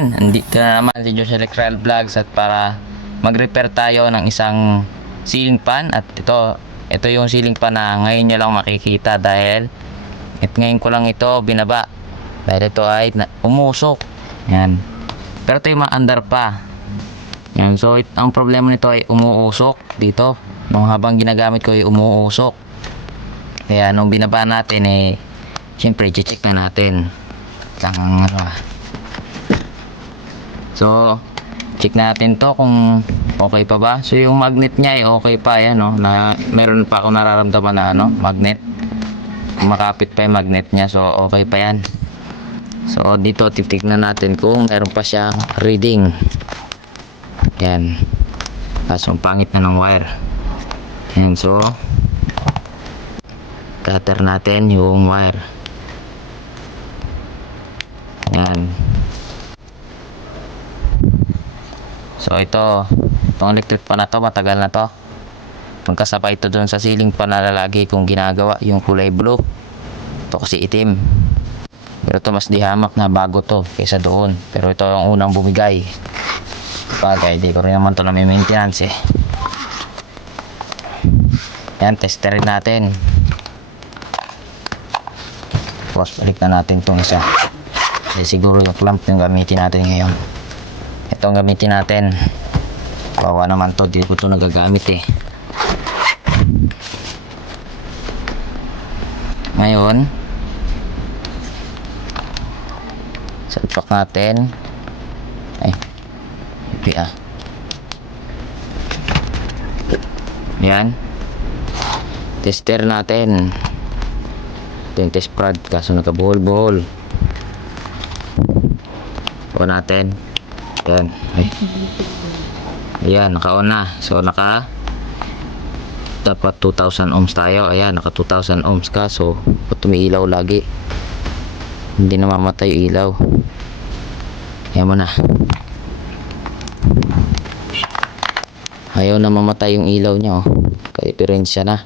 Yan, andito na naman si Josh Electrical Vlogs at para mag-repair tayo ng isang ceiling fan. At ito yung ceiling fan na ngayon nyo lang makikita dahil ngayon ko lang ito binaba dahil ito ay umusok. Yan, pero ito yung maandar pa. Yan, so ang problema nito ay umuusok dito nung habang ginagamit ko ay umuusok. Kaya nung binaba natin syempre check na natin so check natin to kung okay pa ba. So yung magnet niya ay okay pa, yan na meron pa ako nararamdaman na magnet, kumakapit pa yung magnet niya, so okay pa yan. So dito titignan natin kung meron pa siyang reading. Yan, kaso pangit na ng wire. Yan, so cutter natin yung wire. Yan, so itong electric fan na to matagal na to, magkasabay ito doon sa ceiling fan na lagi kong ginagawa, yung kulay blue. Ito kasi itim, pero ito mas dihamak na bago to kaysa doon, pero ito ang unang bumigay. Bagay, di ko rin naman to na may maintenance Yan, testerin natin. Tapos balik na natin itong isa, siguro yung clamp yung gamitin natin ngayon. Itong gamitin natin, bawa naman to, di ko to nagagamit Ngayon salpak natin yan, tester natin. Ito yung test prod, kaso nakabuhol-buhol. On natin. Yan, ayan, naka-on na. So dapat 2000 ohms tayo. Ayan, naka 2000 ohms ka. So tumiilaw lagi, hindi na mamatay yung ilaw. Ayan mo na, ayaw na mamatay yung ilaw niya kaya diferensya na.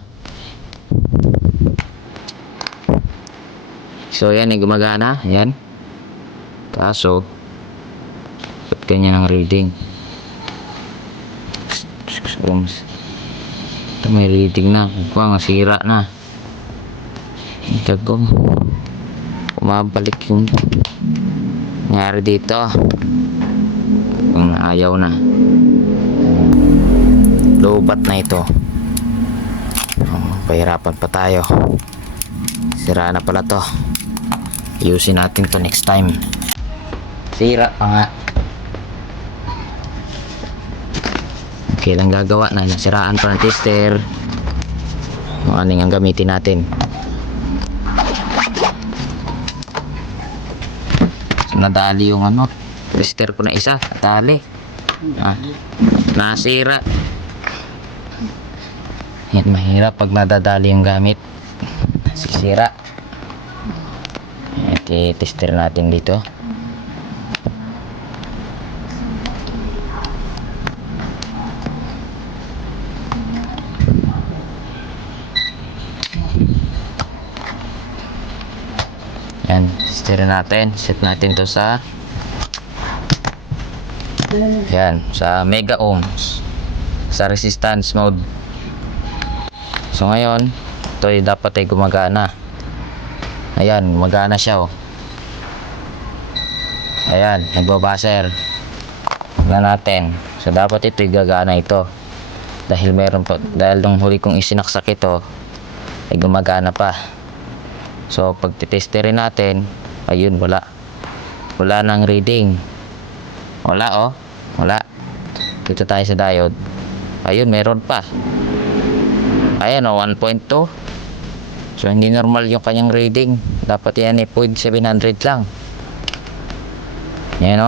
So yan, gumagana. Yan, kaso ba't ganyan ang reading? Ito may reading na, kung sira na. Kagom kumabalik yung nangyari dito kung ayaw na, lobat na ito. Pahirapan pa tayo, sira na pala to. Ayusin natin to next time. Sira pa nga, okay lang gagawa na, nasiraan pa ng tester. Aning ang gamitin natin. So nadali yung tester ko na isa, nadali. Nasira. Yan, mahirap pag nadadali yung gamit, sisira. Tester natin dito. Yan, tester natin. Set natin to sa mega ohms, sa resistance mode. So ngayon ito dapat ay gumagana. Ayan, gumagana siya ayan, nagbabaser. Tignan natin. So dapat ito gagana ito dahil meron pa, dahil nung huli kong isinaksak ito ay gumagana pa. So pag titesterin natin, ayun, wala nang reading. Wala dito tayo sa diode, ayun, meron pa. Ayan 1.2. So hindi normal yung kanyang reading, dapat yan 0.700 lang. Yan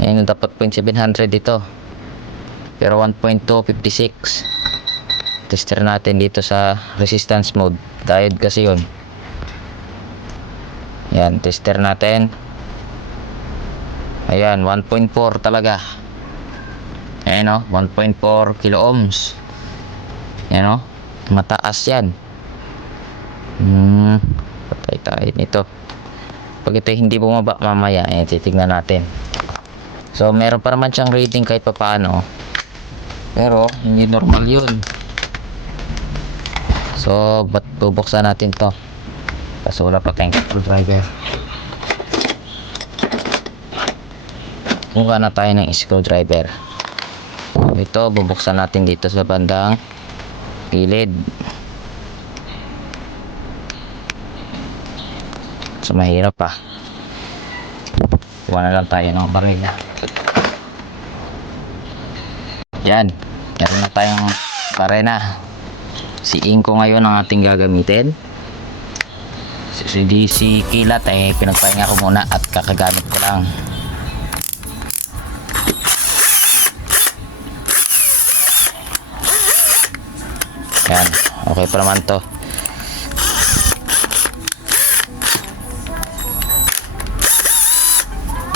ayan, dapat 0.700 ito, pero 1.256. Tester natin dito sa resistance mode, diode kasi yun. Yan, tester natin. Ayan, 1.4 talaga. Ayan 1.4 kilo ohms. Yan mataas yan. Patay tayo nito. Pag ito hindi bumaba mamaya, titignan natin. So meron pa naman siyang reading kahit pa paano, pero hindi normal yun. So ba't bubuksan natin to? Kaso wala pa tayong screwdriver. Kuha na tayo ng screwdriver. Ito, bubuksan natin dito sa bandang gilid. So mahirap pa. Kuha na lang tayo ng barila. Yan, meron na tayong barena. Si Inko ngayon ang ating gagamitin. Si Kilat ay pinagpahinga ko muna at kakagamit ko lang. Yan, okay pa naman to.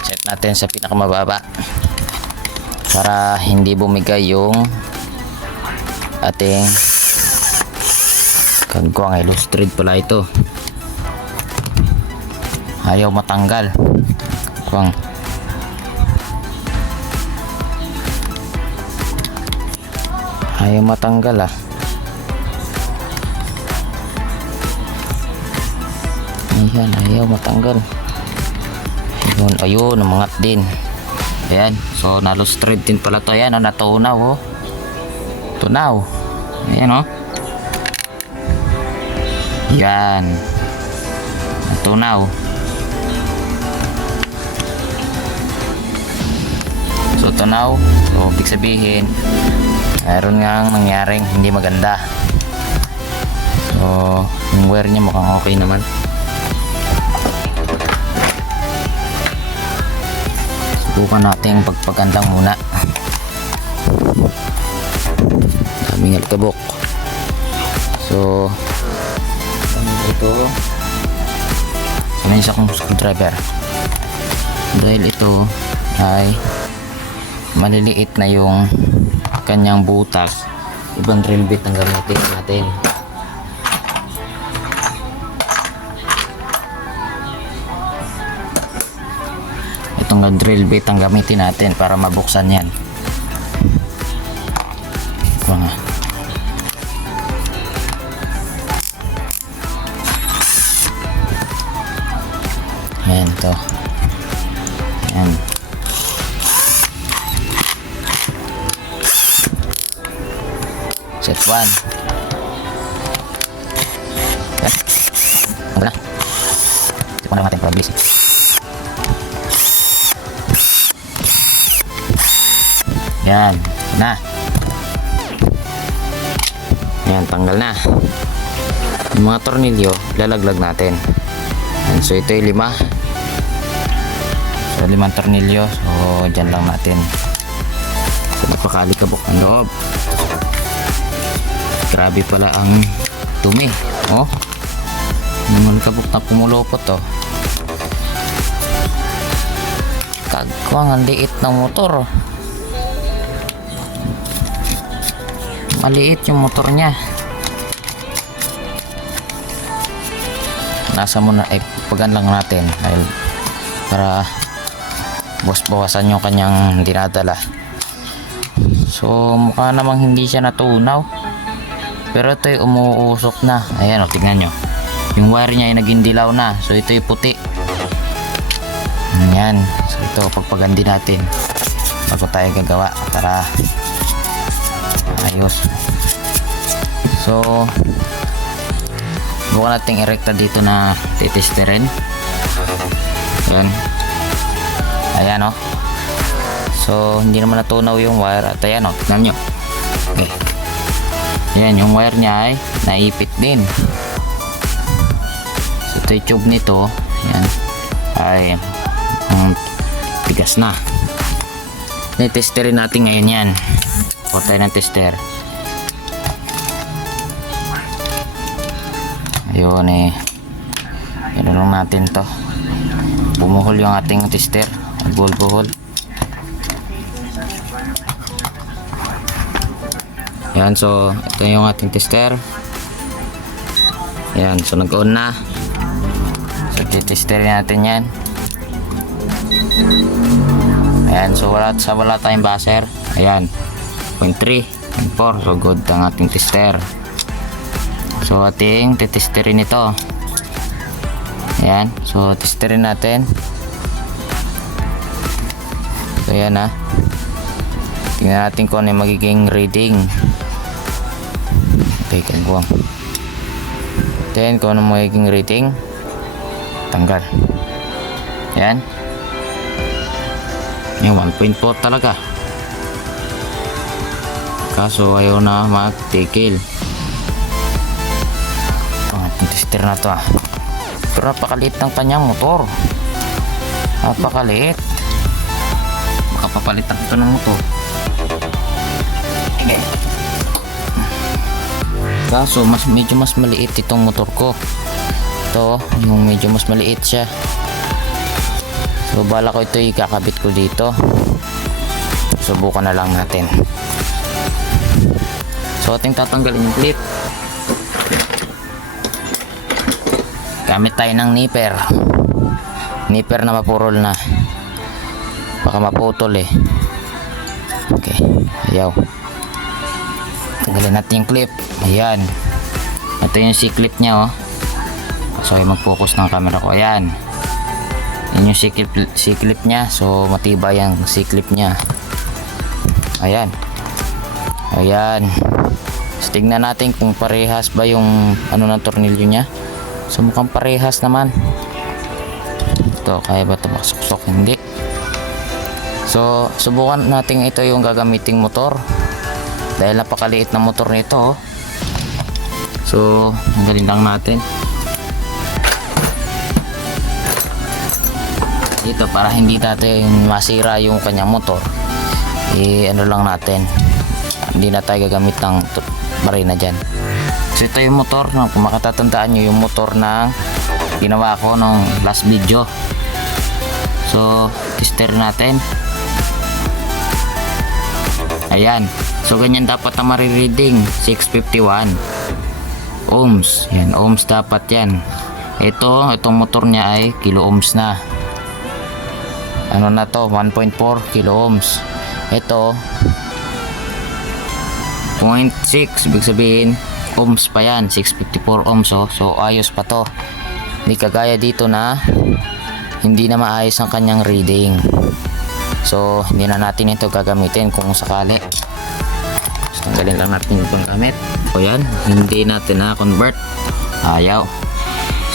Set natin sa pinakamababa para hindi bumigay yung ating kagwang. Illustrated pala ito. Ayaw matanggal. Kagwang. Ayaw matanggal ah. Ayan, ayaw matanggal. Ayun, umangat din. Ayan, so nalustred din pala to. Ayan, natunaw oh. Tunaw. Ayan oh. Ayan. Natunaw. So tunaw. So ibig sabihin mayroon nga nangyaring hindi maganda. So yung wire niya mukhang okay naman. Subukan natin pagpagandang muna. Daming alikabok. So ito may isa kong screwdriver dahil ito ay maliliit na yung kanyang butas. Ibang drill bit ang gamitin natin. Itong drill bit ang gamitin natin para mabuksan yan. Mga ayan to. Ayan. Set 1. Ano na? Ito na natin progress. Yan, na. Yan, tanggal na. Yung mga tornilyo, lalaglag natin. Yan, so ito yung 5. So 5 tornilyo. So dyan lang natin. So napakalikabok ang loob. Grabe pala ang dumi. Oh, naman kabuk na pumulopot to. Kagwang, ang liit ng motor. Maliit yung motor niya. Nasa muna pagan lang natin dahil para bawasan yung kanyang dinadala. So mukha namang hindi siya natunaw, pero ito ay umuusok na. Ayan o, tingnan nyo, yung wire niya ay naging dilaw na. So ito yung puti. Ayan, so ito pagpagandi natin bago tayo gagawa para ayos. So bukan natin irekta dito na titesterin. Ayan. Ayan o. So hindi naman natunaw yung wire. At ayan o, tignan nyo. Okay. Ayan, yung wire niya ay naipit din. So ito yung tube nito. Ayan. Ay tigas na. Testerin natin ngayon yan. Pull tayo ng tester. Ayun eh. Yan lang natin to. Bumuhol yung ating tester. Buhol-buhol. Yan, so ito yung ating tester. Yan, so nag-on na. So titesterin natin yan. Ayan, so wala tayong buzzer. Ayan, 0.3, 0.4. So good ang ating tester. So ating titesterin ito. Ayan, so testerin natin. So ayan ha. Tingnan natin kung ano yung magiging reading. Okay, kagawang. Then kung ano magiging reading, tanggal. Ayan. Yung 1.4 talaga. Kaso ayaw na magtikil. Ating tester na to Pero napakaliit ng kanyang motor. Napakaliit. Makapapalitan ito ng motor. Okay. Kaso medyo mas maliit itong motor ko. Ito yung medyo mas maliit siya. So bala ko ito ikakabit ko dito. Subukan na lang natin. So ating tatanggalin yung clip. Gamit tayo ng nipper. Nipper na mapurol na. Baka maputol eh. Okay, ayaw. Tanggalin natin yung clip. Ayan. Ito yung C-clip nya So mag-focus ng camera ko. Ayan. Yan yung C-clip nya. So matibay ang C-clip nya. Ayan. Ayan. So, tignan natin kung parehas ba yung ano ng tornilyo nya. So mukhang parehas naman. Ito, kaya ba ito makasuksok? Hindi. So subukan natin ito yung gagamiting motor. Dahil napakaliit na motor nito. So tanggalin lang natin. Dito para hindi natin masira yung kanyang motor. Ano lang natin. Hindi na tayo gagamit ng barina dyan. So ito yung motor, kung makatatandaan nyo yung motor na ginawa ko nung last video. So tester natin. Ayan, so ganyan dapat ang marireading. 651 ohms. Yan, ohms dapat yan. Itong motor niya ay kilo ohms na. Ano na to, 1.4 kilo ohms. Ito 0.6, ibig sabihin ohms pa yan, 654 ohms. So ayos pa to. Hindi kagaya dito na hindi na maayos ang kanyang reading. So hindi na natin ito gagamitin kung sakali. So tanggalin lang natin yung gamit. O yan, hindi natin na-convert. Ayaw.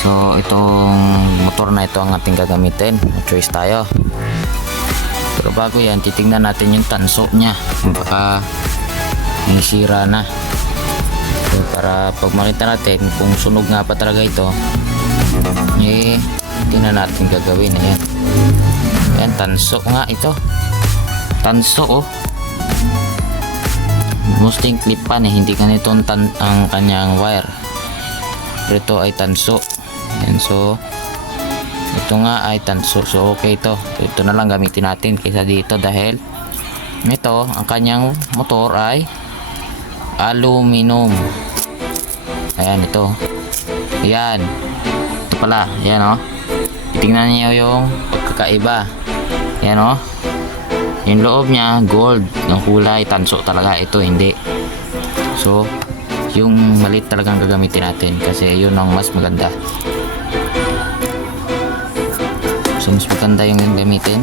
So itong motor na ito ang ating gagamitin. Choice tayo. Pero bago yan, titingnan natin yung tanso nya. Baka nisira na. So para pag makita natin kung sunog nga pa talaga ito, tingnan natin gagawin. Ayan. Ayan, tanso nga ito. Tanso Mostly clip pan hindi ganito ang kanyang wire. Pero ito ay tanso. Ayan, so ito nga ay tanso. So okay ito. So, ito na lang gamitin natin kaysa dito dahil ito, ang kanyang motor ay aluminum. Ayan, ito. Ayan. Ito pala. Ayan tingnan niyo yung pagkakaiba. Ayan yung loob niya gold ng kulay, tanso talaga. Ito hindi. So yung maliit talagang gagamitin natin kasi yun ang mas maganda. So mas maganda yung gamitin.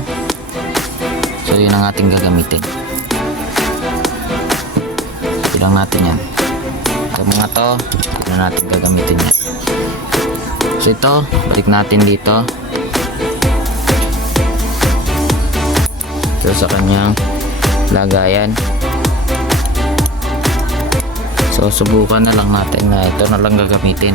So yun ang ating gagamitin. Ilang natin yan. Ito mga to, yun ang natin gagamitin yan. So ito, balik natin dito. So sa kanyang lagayan. So subukan na lang natin na ito na lang gagamitin.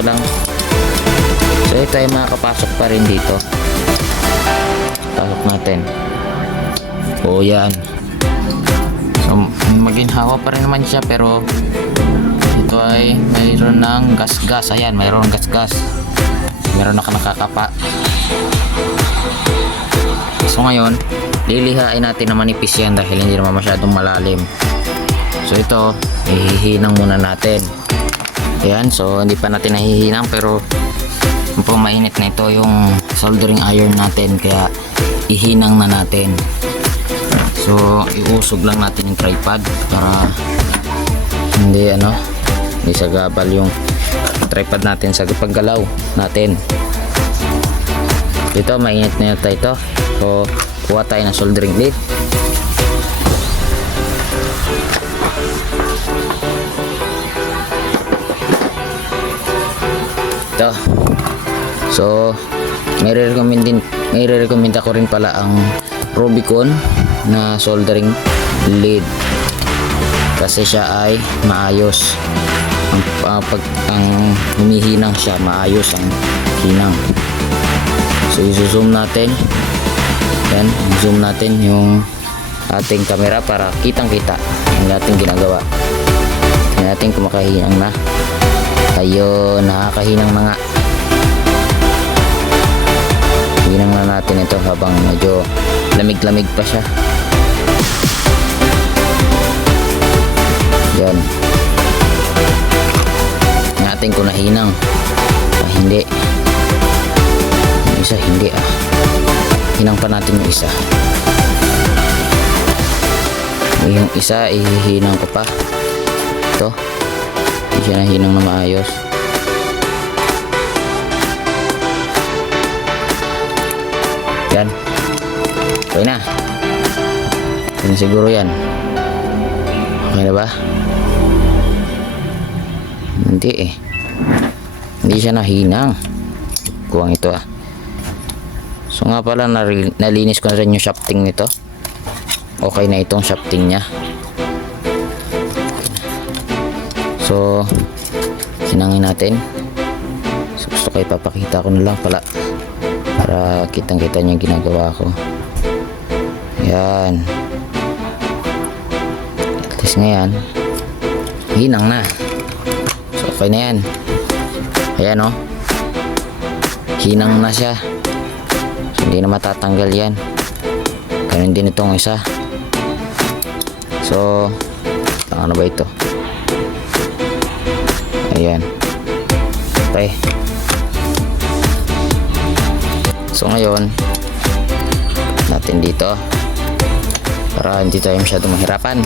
sakto lang. So ito ay makakapasok pa rin dito. Pasok natin. O yan. So maginhawa pa rin naman siya, pero ito ay mayroon ng gas-gas. Ayan, mayroon ng gas-gas. Meron na nakakapa. So ngayon, lilihain natin na manipis yan dahil hindi naman masyadong malalim. So ito, ihihinang muna natin. Ayan, so hindi pa natin nahihinang, pero po mainit na ito yung soldering iron natin, kaya ihinang na natin. So iusog lang natin yung tripod para hindi hindi sagabal yung tripod natin sa paggalaw natin. Ito mainit na yata ito. So kuha tayo ng soldering bit. Ito. So may recommend ako rin pala ang Rubicon na soldering lead, kasi siya ay maayos ang humihinang siya, maayos ang hinang. So i-zoom natin yan, zoom natin yung ating camera para kitang kita ang ating ginagawa. Tingnan natin kung makahinang na. Ayun, nakakahinang na nga. Hinang na natin ito habang medyo lamig-lamig pa siya. Yan. Natin kung nahinang. Hindi. Yung isa hindi Hinang pa natin yung isa. Yung isa ihihinang ko pa. Ito. Hindi siya nahinang na maayos. Yan. Okay na. Yan siguro yan. Okay na ba? Hindi Hindi siya nahinang. Kuwang ito So nga pala, nalinis ko na rin yung shafting nito. Okay na itong shafting niya. So hinangin natin. So gusto ko ipapakita ko na lang pala para kitang kita niya yung ginagawa ko. Yan. At least ngayon hinang na. So okay na yan. Ayan hinang na siya. So, hindi na matatanggal yan. Ganun din itong isa. So ano ba ito? Ayan. Okay. So ngayon natin dito para hindi tayo masyadong mahirapan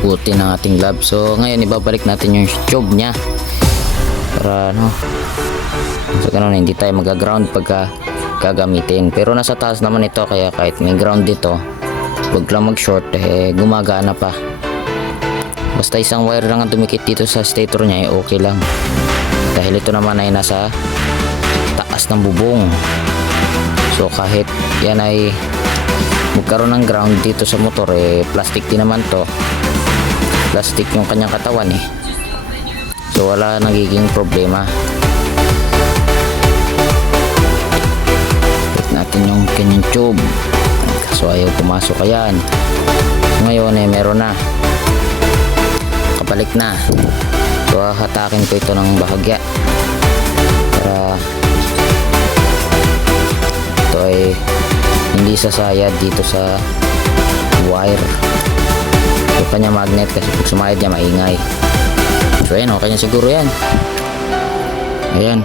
ikutin ang ating lab. So ngayon ibabalik natin yung tube nya para so ganun hindi tayo mag-ground pagka gagamitin, pero nasa taas naman ito, kaya kahit may ground dito wag lang mag-short, gumagana pa. Basta isang wire lang ang dumikit dito sa stator nya okay lang, dahil ito naman ay nasa taas ng bubong. So kahit yan ay magkaroon ng ground dito sa motor, plastic din naman to, plastic yung kanyang katawan so wala nagiging problema. Check natin yung kanyang tube, so ayaw pumasok. Ayan, ngayon meron na, kabalik na. So hatakin ko ito ng bahagya para ito ay hindi sasayad dito sa wire. So kanya magnet, kasi pag sumayad niya maingay. So ayan, okay na siguro yan. Ayan.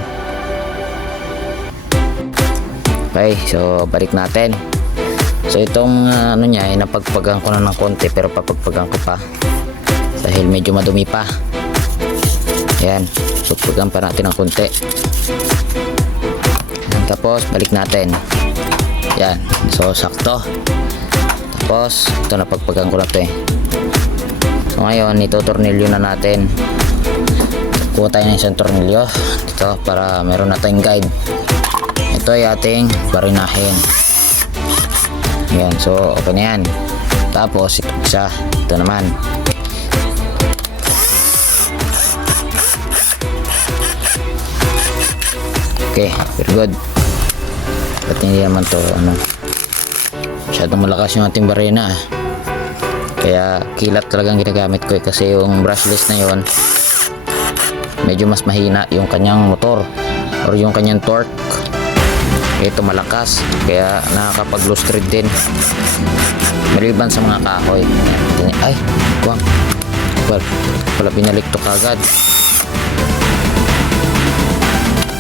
Okay, so balik natin. So itong niya ay napagpagan ko na ng konti, pero papagpagan ko pa dahil medyo madumi pa. Ayan, so pagpagan pa natin ng konti. Tapos balik natin. Yan, so sakto. Tapos ito, napagpagan ko na ito So ngayon ito tornilyo na natin. Kuha tayo ng isang tornilyo dito para meron na tayong guide. Ito ay ating barinahin. Yan, so okay na yan. Tapos ito naman. Okay, very good. At hindi naman to masyadong malakas yung ating barena. Kaya kilat talagang ginagamit ko kasi yung brushless na yon medyo mas mahina yung kanyang motor or yung kanyang torque. Ito malakas kaya nakakapag loose thread din maliban sa mga kahoy. Ay, kuwang wala binalik to kagad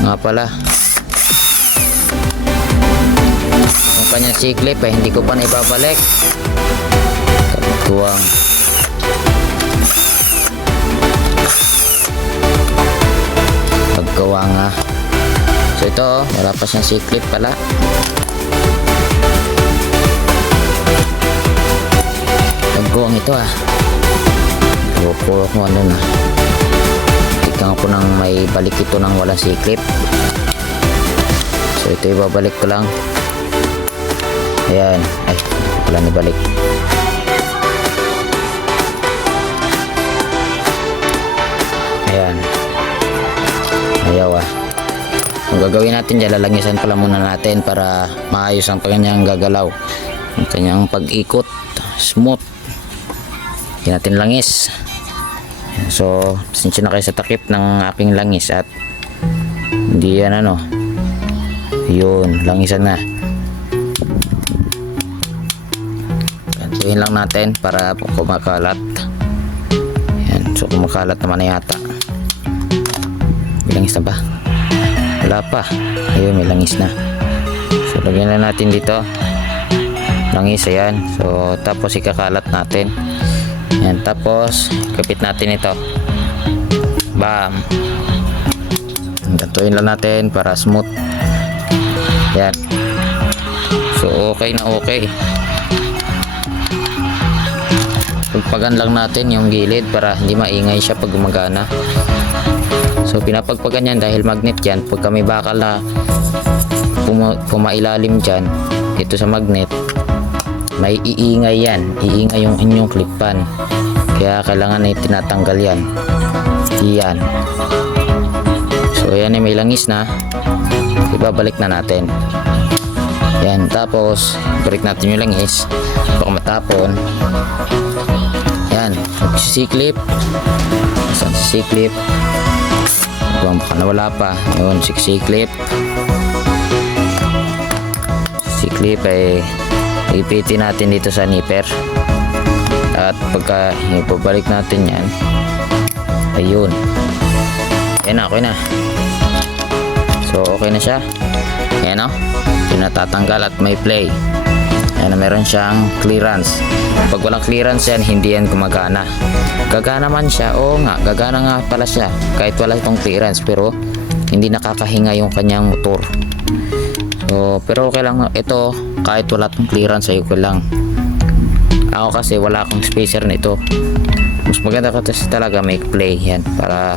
nga pala. Yung kanyang C-clip hindi ko pa na ibabalik. Kuwang paggawa nga. So ito wala pa siyang C-clip pala. Pagguwang ito po kung ano na. Tignan ko nang may balik ito nang walang C-clip. So ito ibabalik ko lang. Ayan. Ay, wala nibalik. Ayan. Ayaw Ang gagawin natin dyan, lalangisan pala muna natin para maayos ang kanyang gagalaw. Ang kanyang pag-ikot. Smooth. Hindi natin langis. So, sinsya na kayo sa takip ng aking langis at hindi yan yun, langisan na. Gantuhin lang natin para kumakalat. Yan, so kumakalat naman na yata. May langis na ba? Wala pa. Ayun, may langis na. So lagyan na natin dito langis, ayan. So tapos ikakalat natin. Yan, tapos kapit natin ito. Bam. Gantuhin lang natin para smooth. Yan. So okay na okay. Pagpagan lang natin yung gilid para hindi maingay siya pag gumagana. So pinapagpagan yan dahil magnet yan. Pagka may bakal na pumailalim dyan dito sa magnet, may iingay yan. Iingay yung inyong clip-pan. Kaya kailangan na tinatanggal yan. Yan. So yan may langis na. Ibabalik na natin. Yan. Tapos balik natin yung langis. Baka matapon. Yan. C-clip. Saan si C-clip? Baka nawala pa. Yun, C-clip. C-clip ay ipitin natin dito sa nipper. At pagka ipabalik natin yan, ayun. Yan na, okay na. So, okay na siya. Yan o. Yung natatanggal at may play. Ayan na, meron siyang clearance. Pag walang clearance yan, hindi yan gumagana. Gagana man siya, oo nga, gagana nga pala siya kahit wala itong clearance, pero hindi nakakahinga yung kanyang motor. So, pero okay lang ito, kahit wala itong clearance ay okay lang. Ako kasi wala akong spacer nito. Mas maganda kasi talaga may play yan para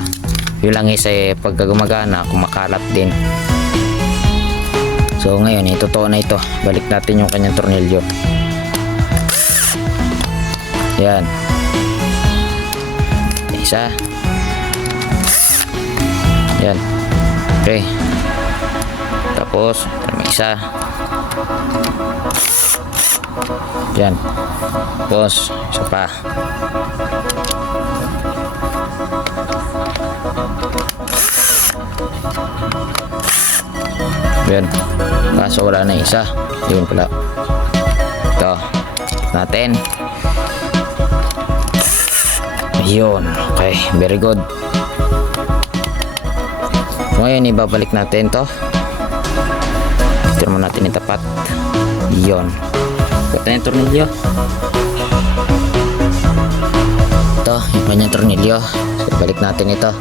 yung langis ay pagka gumagana, kumakalat din. So ngayon, totoo na ito. Balik natin yung kanyang tornilyo. Yan. Isa. Yan. Okay. Tapos, may isa. Yan. Tapos, isa pa. Yan. Kaso wala na isa. Yun pala. Ito. Natin. Ayun. Okay. Very good. Ngayon, ibabalik natin to. Ito naman natin itapat. Yun. Ito yung tornilyo. Ito. Yung kanyang tornilyo. So, balik natin ito.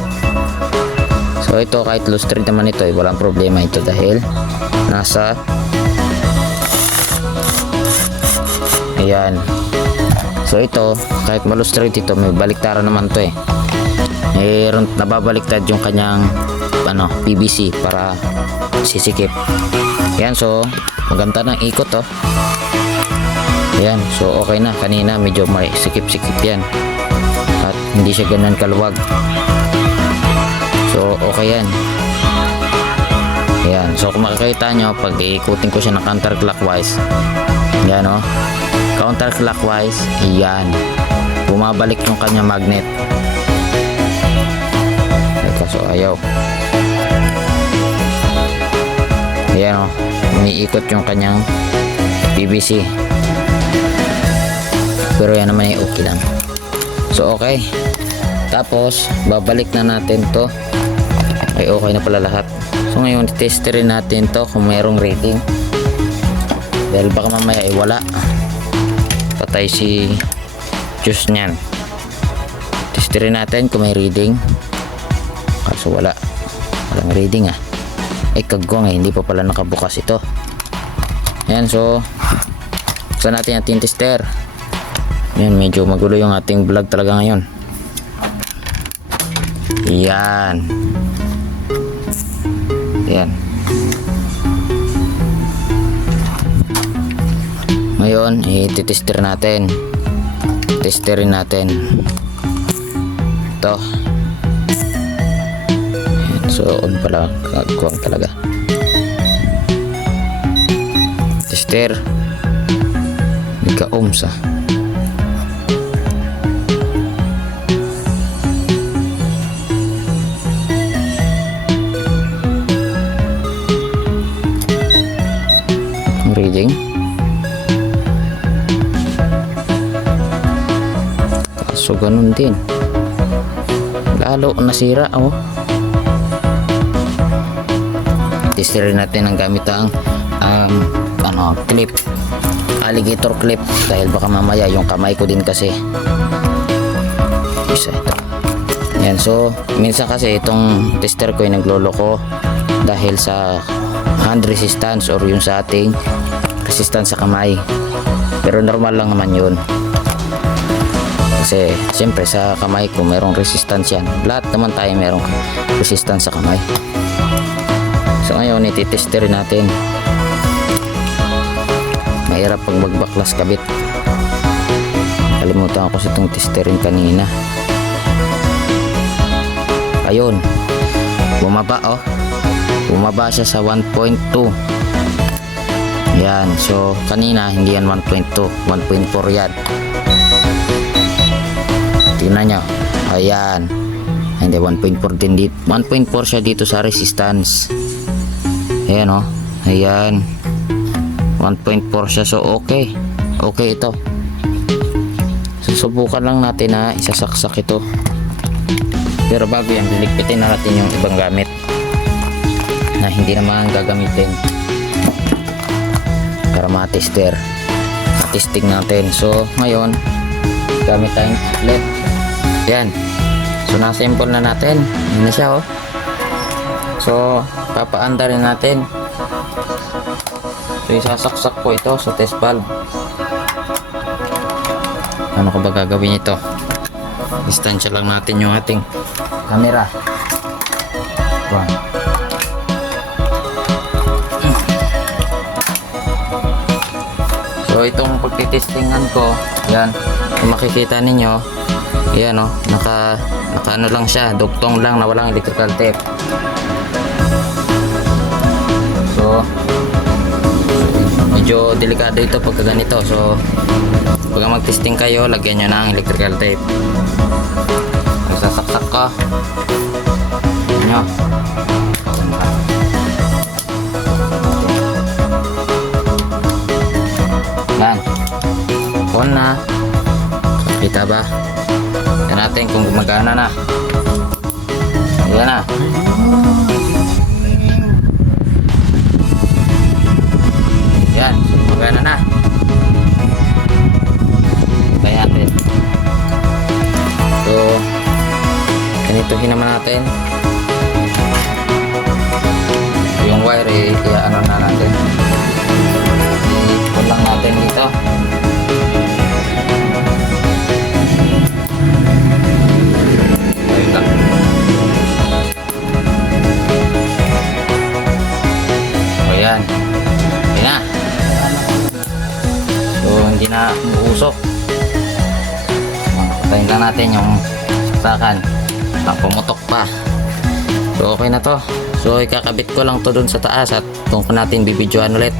So ito kahit loose thread naman ito walang problema ito dahil nasa ayan. So ito kahit ma-loose thread ito may baliktaran naman to mayroon nababaliktad yung kanyang PVC para sisikip. Ayan, so maganda ng ikot ayan, so okay na. Kanina medyo may sikip-sikip yan at hindi siya ganun kaluwag. So okay yan. Ayan. So kung makikita nyo, pag iikutin ko siya ng counterclockwise, yan o, counterclockwise, yan, bumabalik yung kanya magnet. So ayaw. Ayan o, umiikot yung kanyang PVC. Pero yan naman ay okay lang. So okay. Tapos babalik na natin to. Ay okay na pala lahat. So ngayon testerin natin to kung mayroong rating. Dahil baka mamaya ay wala. Patay si juice niyan. Testerin natin kung may reading. Kaso wala. Walang reading ah. Ay kagwang eh, hindi pa pala nakabukas ito. Ayan, so buksan natin ating tester. Ayan, medyo magulo yung ating vlog talaga ngayon. Ayan. Ayan. Ngayon, i-tester natin. Testerin natin. Ito. So on pala, kagwang talaga. Tester. Nagka-ohms ah. Reading. So ganun din. Lalo nasira oh. Testerin natin ang gamit ang clip, alligator clip, dahil baka mamaya yung kamay ko din kasi isa ito. Yan, so minsan kasi itong tester ko ay nagloloko dahil sa hand resistance or yung sa ating resistance sa kamay, pero normal lang naman yun kasi siyempre sa kamay ko merong resistance yan. Lahat naman tayo merong resistance sa kamay. So ngayon ititesterin natin. Mahirap pag magbaklas kabit. Kalimutan ako sa itong testerin kanina. Ayun, bumaba oh. Bumaba siya sa 1.2. Yan, so kanina hindi yan 1.2, 1.4 yan. Tingnan nyo. Ayan. Hindi, 1.4 din dito. 1.4 siya dito sa resistance. Ayan oh. Ayan. 1.4 siya. So okay. Okay ito. Susubukan lang natin na isasaksak ito. Pero bago yan, lilikpitin na natin yung ibang gamit na hindi naman gagamitin para matester. Testing natin. So ngayon, gamit tayong LED. Yan. So na-sample na natin. Yan na siya oh. So papaanda rin natin. So isasaksak ko ito sa test valve. Ano ko ba gagawin ito? Distansya lang natin yung ating camera. Wow. So itong pagtitestingan ko, yan, kung makikita ninyo, yan oh, naka ano lang siya, duktong lang na walang electrical tape. So medyo delikado ito pagka ganito. So pag mag-testing kayo, lagyan nyo ng electrical tape. Sasaksak ka nyo. Yan, on na. Kita ba? Yan natin kung gumagana na. Yan na. Yan, gumagana na. Kaya natin. So ganituhin naman natin yung wire, ano na natin, i-pull lang natin dito. O yan, yun na. So hindi na uusok. Patayin lang natin yung saksakan. Pumutok pa. So okay na to. So ikakabit ko lang to dun sa taas at kung natin bibidyoan ulit.